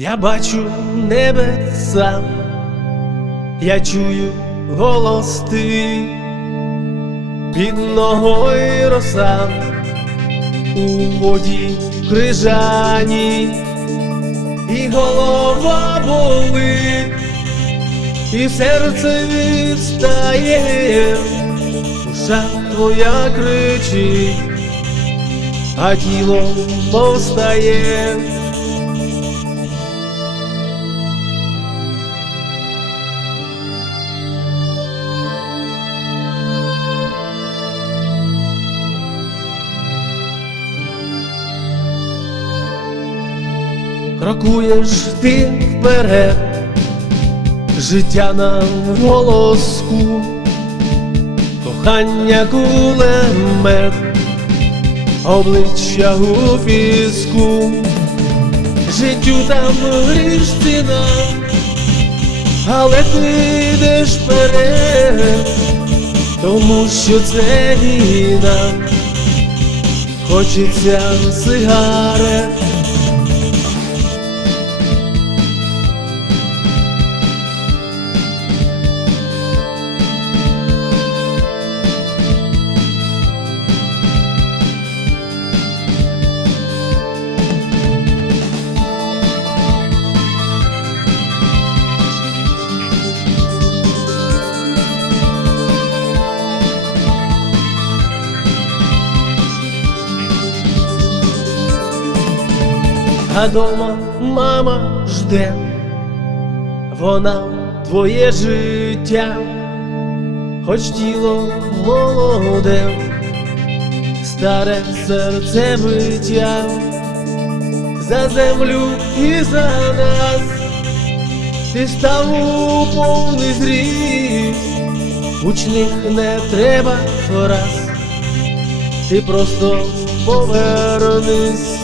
Я бачу небеса, я чую голос твій, під ногою роса у воді крижані, і голова болить, і серце відстає, душа твоя кричить, а тіло повстає. Крокуєш ти вперед, життя на волоску, кохання кулемет, обличчя у піску, життю там гріш ціна, але ти йдеш вперед, тому що це війна, хочеться сигарет. А дома мама жде, вона твоє життя, хоч тіло молоде, старе серце биття, за землю і за нас, ти став у повний зріст, учних не треба раз, ти просто повернись.